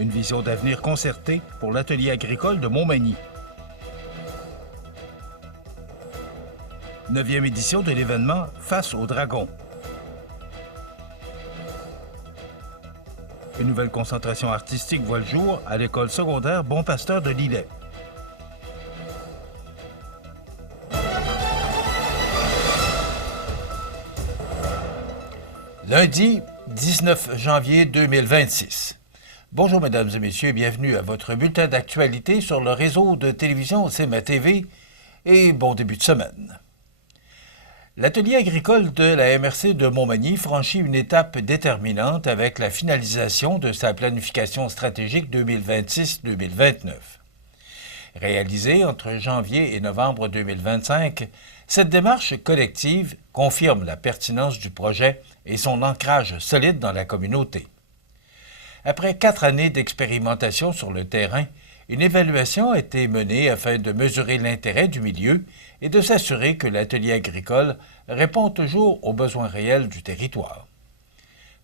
Une vision d'avenir concertée pour l'atelier agricole de Montmagny. 9e édition de l'événement Face au dragon. Une nouvelle concentration artistique voit le jour à l'école secondaire Bon Pasteur de Lillet. Lundi 19 janvier 2026. Bonjour mesdames et messieurs, bienvenue à votre bulletin d'actualité sur le réseau de télévision CMA TV et bon début de semaine. L'atelier agricole de la MRC de Montmagny franchit une étape déterminante avec la finalisation de sa planification stratégique 2026-2029. Réalisée entre janvier et novembre 2025, cette démarche collective confirme la pertinence du projet et son ancrage solide dans la communauté. Après 4 années d'expérimentation sur le terrain, une évaluation a été menée afin de mesurer l'intérêt du milieu et de s'assurer que l'atelier agricole répond toujours aux besoins réels du territoire.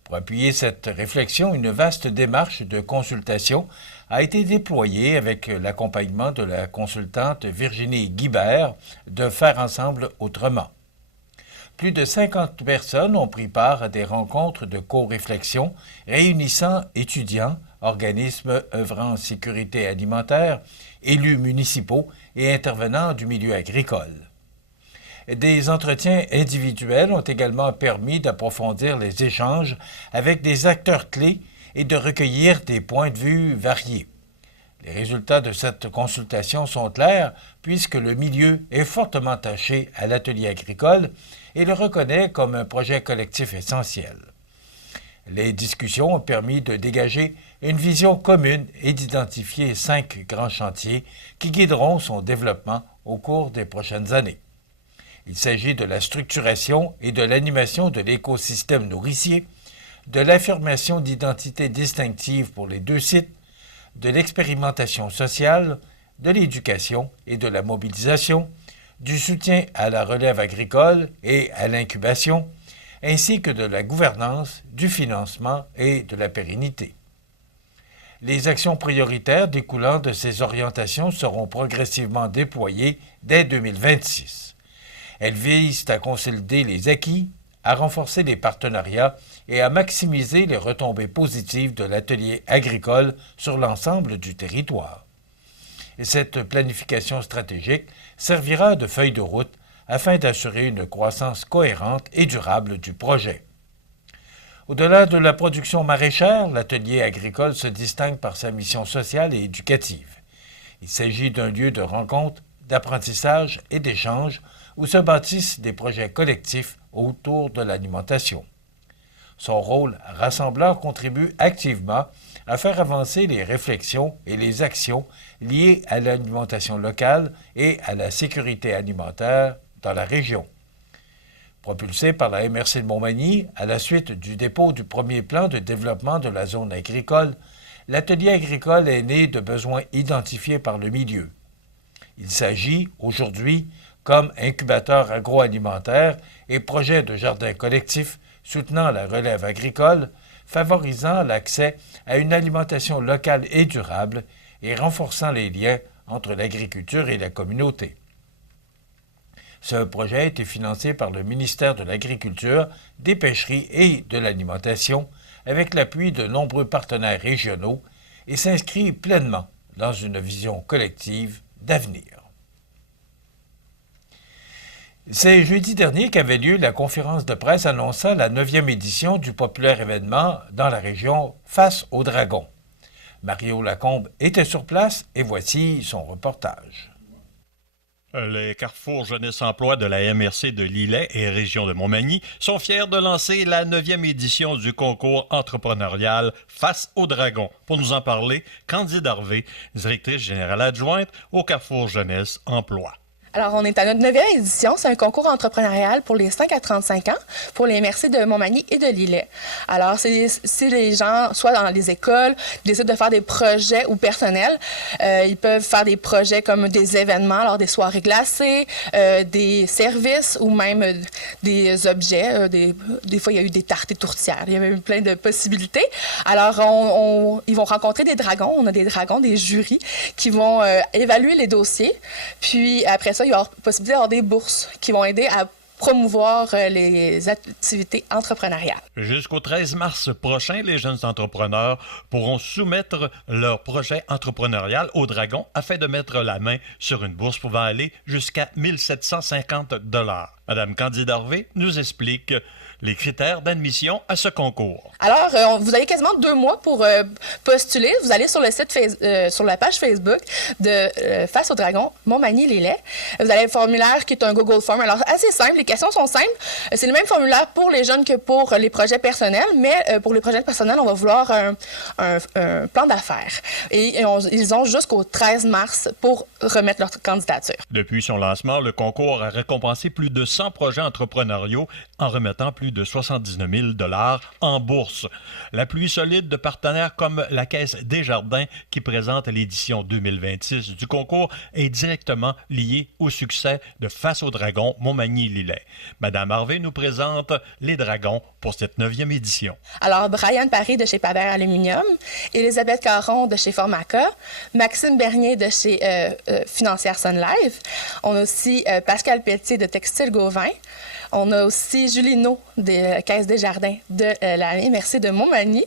Pour appuyer cette réflexion, une vaste démarche de consultation a été déployée avec l'accompagnement de la consultante Virginie Guibert de Faire ensemble autrement. Plus de 50 personnes ont pris part à des rencontres de co-réflexion réunissant étudiants, organismes œuvrant en sécurité alimentaire, élus municipaux et intervenants du milieu agricole. Des entretiens individuels ont également permis d'approfondir les échanges avec des acteurs clés et de recueillir des points de vue variés. Les résultats de cette consultation sont clairs puisque le milieu est fortement attaché à l'atelier agricole et le reconnaît comme un projet collectif essentiel. Les discussions ont permis de dégager une vision commune et d'identifier 5 grands chantiers qui guideront son développement au cours des prochaines années. Il s'agit de la structuration et de l'animation de l'écosystème nourricier, de l'affirmation d'identités distinctives pour les 2 sites, de l'expérimentation sociale, de l'éducation et de la mobilisation, du soutien à la relève agricole et à l'incubation, ainsi que de la gouvernance, du financement et de la pérennité. Les actions prioritaires découlant de ces orientations seront progressivement déployées dès 2026. Elles visent à consolider les acquis, à renforcer les partenariats et à maximiser les retombées positives de l'atelier agricole sur l'ensemble du territoire. Et cette planification stratégique servira de feuille de route afin d'assurer une croissance cohérente et durable du projet. Au-delà de la production maraîchère, l'atelier agricole se distingue par sa mission sociale et éducative. Il s'agit d'un lieu de rencontre, d'apprentissage et d'échange où se bâtissent des projets collectifs autour de l'alimentation. Son rôle rassembleur contribue activement à faire avancer les réflexions et les actions liées à l'alimentation locale et à la sécurité alimentaire dans la région. Propulsé par la MRC de Montmagny, à la suite du dépôt du premier plan de développement de la zone agricole, l'atelier agricole est né de besoins identifiés par le milieu. Il s'agit, aujourd'hui, comme incubateur agroalimentaire et projet de jardin collectif soutenant la relève agricole, favorisant l'accès à une alimentation locale et durable et renforçant les liens entre l'agriculture et la communauté. Ce projet a été financé par le ministère de l'Agriculture, des Pêcheries et de l'Alimentation, avec l'appui de nombreux partenaires régionaux, et s'inscrit pleinement dans une vision collective d'avenir. C'est jeudi dernier qu'avait lieu la conférence de presse annonçant la 9e édition du populaire événement dans la région Face au dragon. Mario Lacombe était sur place et voici son reportage. Les Carrefour Jeunesse Emploi de la MRC de Lillet et région de Montmagny sont fiers de lancer la 9e édition du concours entrepreneurial Face au dragon. Pour nous en parler, Candide Harvey, directrice générale adjointe au Carrefour Jeunesse Emploi. Alors, on est à notre 9e édition. C'est un concours entrepreneurial pour les 5 à 35 ans, pour les MRC de Montmagny et de Lillet. Alors, si les gens, soit dans les écoles, décident de faire des projets ou personnels, ils peuvent faire des projets comme des événements, alors des soirées glacées, des services ou même des objets. Des fois, il y a eu des tartes et tourtières. Il y avait eu plein de possibilités. Alors, ils vont rencontrer des dragons. On a des dragons, des jurys qui vont évaluer les dossiers. Puis, après ça, il y aura possibilité d'avoir des bourses qui vont aider à promouvoir les activités entrepreneuriales. Jusqu'au 13 mars prochain, les jeunes entrepreneurs pourront soumettre leur projet entrepreneurial au Dragon afin de mettre la main sur une bourse pouvant aller jusqu'à 1 750 $. Madame Candide Harvey nous explique les critères d'admission à ce concours. Alors, vous avez quasiment 2 mois pour postuler. Vous allez sur le site, sur la page Facebook de Face au Dragon, Montmagny-Lillet. Vous avez le formulaire qui est un Google Form. Alors, assez simple. Les questions sont simples. C'est le même formulaire pour les jeunes que pour les projets personnels, mais pour les projets personnels, on va vouloir un plan d'affaires. Et ils ont jusqu'au 13 mars pour remettre leur candidature. Depuis son lancement, le concours a récompensé plus de 100 projets entrepreneuriaux en remettant plus de 79 000 $ en bourse. L'appui solide de partenaires comme la Caisse Desjardins, qui présente l'édition 2026 du concours, est directement lié au succès de Face au Dragon Montmagny-Lillet. Madame Harvey nous présente les dragons pour cette 9e édition. Alors, Brian Paré de chez Paber Aluminium, Elisabeth Caron de chez Formaca, Maxime Bernier de chez Financière Sun Life. On a aussi Pascal Pelletier de Textile Gauvin. On a aussi Julie No des Caisses Desjardins de la MRC de Montmagny,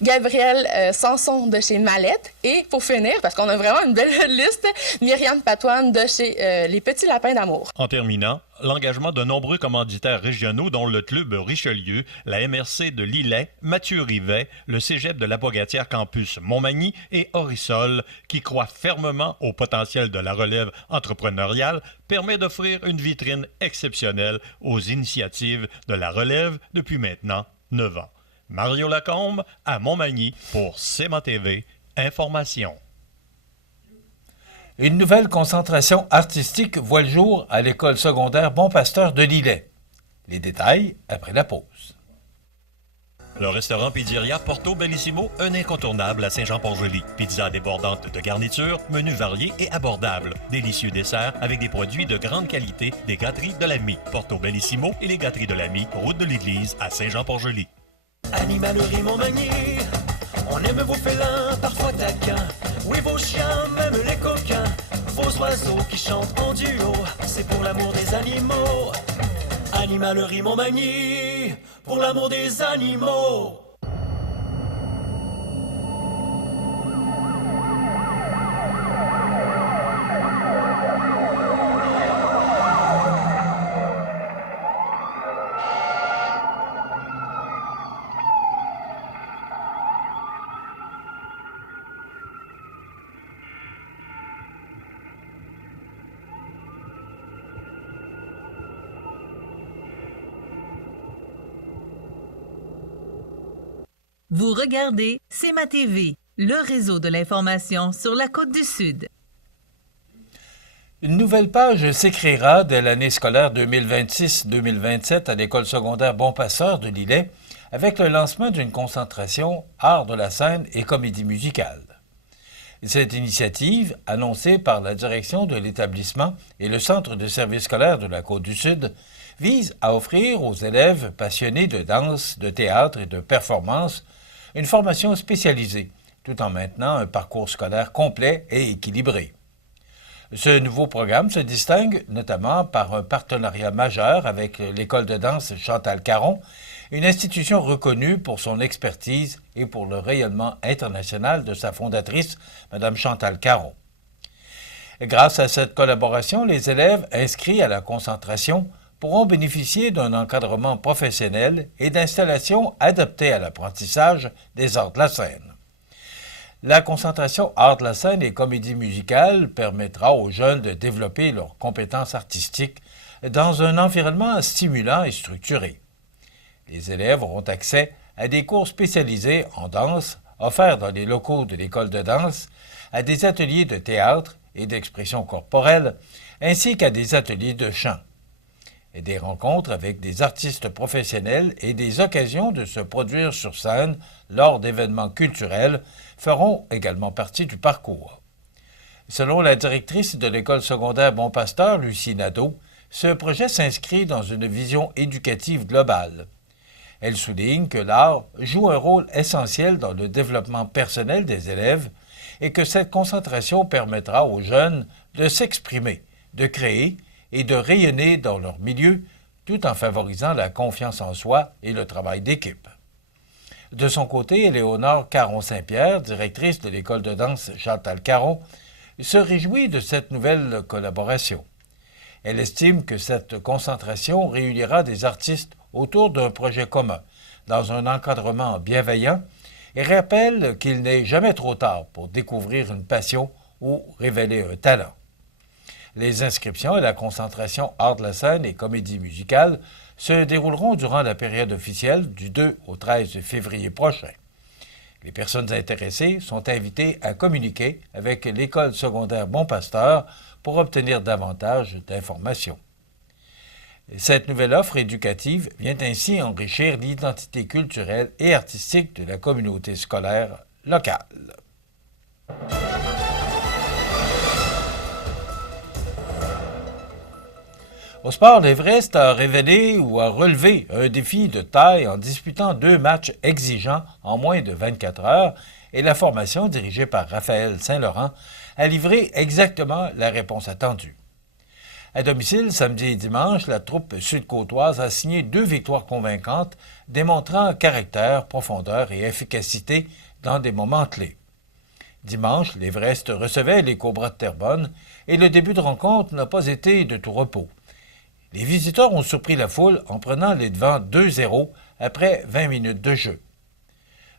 Gabriel Sanson de chez Mallette et pour finir, parce qu'on a vraiment une belle liste, Myriam Patoine de chez Les Petits Lapins d'Amour. En terminant, l'engagement de nombreux commanditaires régionaux dont le Club Richelieu, la MRC de Lillet, Mathieu Rivet, le Cégep de l'Apogatière Campus Montmagny et Horisol, qui croient fermement au potentiel de la relève entrepreneuriale, permet d'offrir une vitrine exceptionnelle aux initiatives de la relève depuis maintenant 9 ans. Mario Lacombe à Montmagny pour CMA TV, Information. Une nouvelle concentration artistique voit le jour à l'école secondaire Bon Pasteur de Lillet. Les détails après la pause. Le restaurant Pizzeria Porto Bellissimo, un incontournable à Saint-Jean-Port-Joli. Pizza débordante de garniture, menus variés et abordables. Délicieux desserts avec des produits de grande qualité des gâteries de l'Ami. Porto Bellissimo et les gâteries de l'Ami, route de l'église à Saint-Jean-Port-Joli. Animalerie Montmagny, on aime vos félins, parfois taquins. Oui, vos chiens, même les coquins. Vos oiseaux qui chantent en duo, c'est pour l'amour des animaux. Animalerie Montmagny, pour l'amour des animaux. Vous regardez CMA TV, le réseau de l'information sur la Côte-du-Sud. Une nouvelle page s'écrira dès l'année scolaire 2026-2027 à l'école secondaire Bon Pasteur de Lillet avec le lancement d'une concentration art de la scène et comédie musicale. Cette initiative, annoncée par la direction de l'établissement et le centre de service scolaire de la Côte-du-Sud, vise à offrir aux élèves passionnés de danse, de théâtre et de performance une formation spécialisée, tout en maintenant un parcours scolaire complet et équilibré. Ce nouveau programme se distingue notamment par un partenariat majeur avec l'école de danse Chantal Caron, une institution reconnue pour son expertise et pour le rayonnement international de sa fondatrice, Mme Chantal Caron. Grâce à cette collaboration, les élèves inscrits à la concentration pourront bénéficier d'un encadrement professionnel et d'installations adaptées à l'apprentissage des arts de la scène. La concentration art de la scène et comédie musicale permettra aux jeunes de développer leurs compétences artistiques dans un environnement stimulant et structuré. Les élèves auront accès à des cours spécialisés en danse offerts dans les locaux de l'école de danse, à des ateliers de théâtre et d'expression corporelle, ainsi qu'à des ateliers de chant. Et des rencontres avec des artistes professionnels et des occasions de se produire sur scène lors d'événements culturels feront également partie du parcours. Selon la directrice de l'école secondaire Bon Pasteur, Lucie Nadeau, ce projet s'inscrit dans une vision éducative globale. Elle souligne que l'art joue un rôle essentiel dans le développement personnel des élèves et que cette concentration permettra aux jeunes de s'exprimer, de créer et de rayonner dans leur milieu, tout en favorisant la confiance en soi et le travail d'équipe. De son côté, Éléonore Caron-Saint-Pierre, directrice de l'école de danse Chantal Caron, se réjouit de cette nouvelle collaboration. Elle estime que cette concentration réunira des artistes autour d'un projet commun, dans un encadrement bienveillant, et rappelle qu'il n'est jamais trop tard pour découvrir une passion ou révéler un talent. Les inscriptions à la concentration Art de la scène et comédie musicale se dérouleront durant la période officielle du 2 au 13 février prochain. Les personnes intéressées sont invitées à communiquer avec l'école secondaire Bon Pasteur pour obtenir davantage d'informations. Cette nouvelle offre éducative vient ainsi enrichir l'identité culturelle et artistique de la communauté scolaire locale. Au sport, l'Everest a révélé ou a relevé un défi de taille en disputant 2 matchs exigeants en moins de 24 heures et la formation dirigée par Raphaël Saint-Laurent a livré exactement la réponse attendue. À domicile, samedi et dimanche, la troupe sud-côtoise a signé 2 victoires convaincantes, démontrant caractère, profondeur et efficacité dans des moments clés. Dimanche, l'Everest recevait les Cobras de Terrebonne et le début de rencontre n'a pas été de tout repos. Les visiteurs ont surpris la foule en prenant les devants 2-0 après 20 minutes de jeu.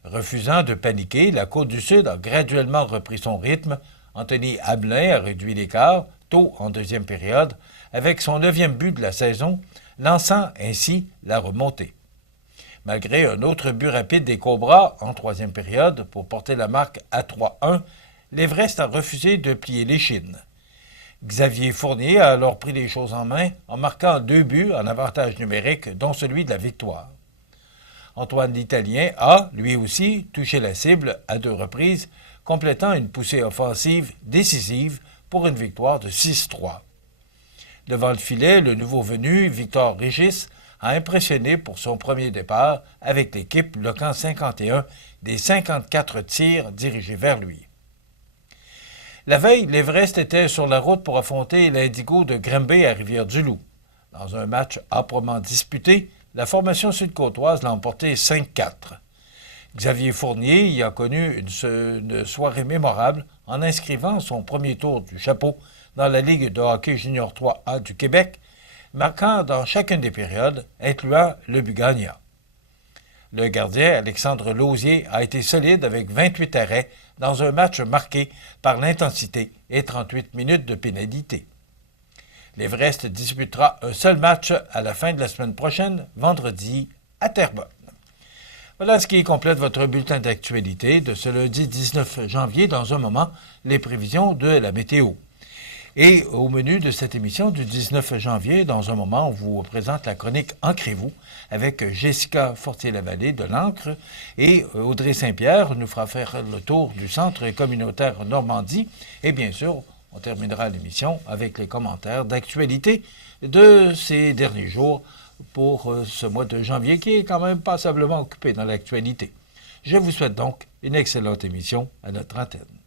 Refusant de paniquer, la Côte-du-Sud a graduellement repris son rythme. Anthony Hamelin a réduit l'écart tôt en deuxième période avec son 9e but de la saison, lançant ainsi la remontée. Malgré un autre but rapide des Cobras en troisième période pour porter la marque à 3-1, l'Everest a refusé de plier l'échine. Xavier Fournier a alors pris les choses en main en marquant 2 buts en avantage numérique, dont celui de la victoire. Antoine l'Italien a, lui aussi, touché la cible à 2 reprises, complétant une poussée offensive décisive pour une victoire de 6-3. Devant le filet, le nouveau venu, Victor Régis, a impressionné pour son premier départ avec l'équipe bloquant 51 des 54 tirs dirigés vers lui. La veille, l'Everest était sur la route pour affronter l'Indigo de Granby à Rivière-du-Loup. Dans un match âprement disputé, la formation sud-côtoise l'a emporté 5-4. Xavier Fournier y a connu une soirée mémorable en inscrivant son premier tour du chapeau dans la Ligue de hockey junior 3A du Québec, marquant dans chacune des périodes, incluant le but gagnant. Le gardien Alexandre Lausier a été solide avec 28 arrêts dans un match marqué par l'intensité et 38 minutes de pénalité. L'Everest disputera un seul match à la fin de la semaine prochaine, vendredi, à Terrebonne. Voilà ce qui complète votre bulletin d'actualité de ce lundi 19 janvier. Dans un moment, les prévisions de la météo. Et au menu de cette émission du 19 janvier, dans un moment, on vous présente la chronique Ancrez-vous avec Jessica Fortier-Lavallée de l'Ancre et Audrey Saint-Pierre nous fera faire le tour du Centre communautaire Normandie. Et bien sûr, on terminera l'émission avec les commentaires d'actualité de ces derniers jours pour ce mois de janvier qui est quand même passablement occupé dans l'actualité. Je vous souhaite donc une excellente émission à notre antenne.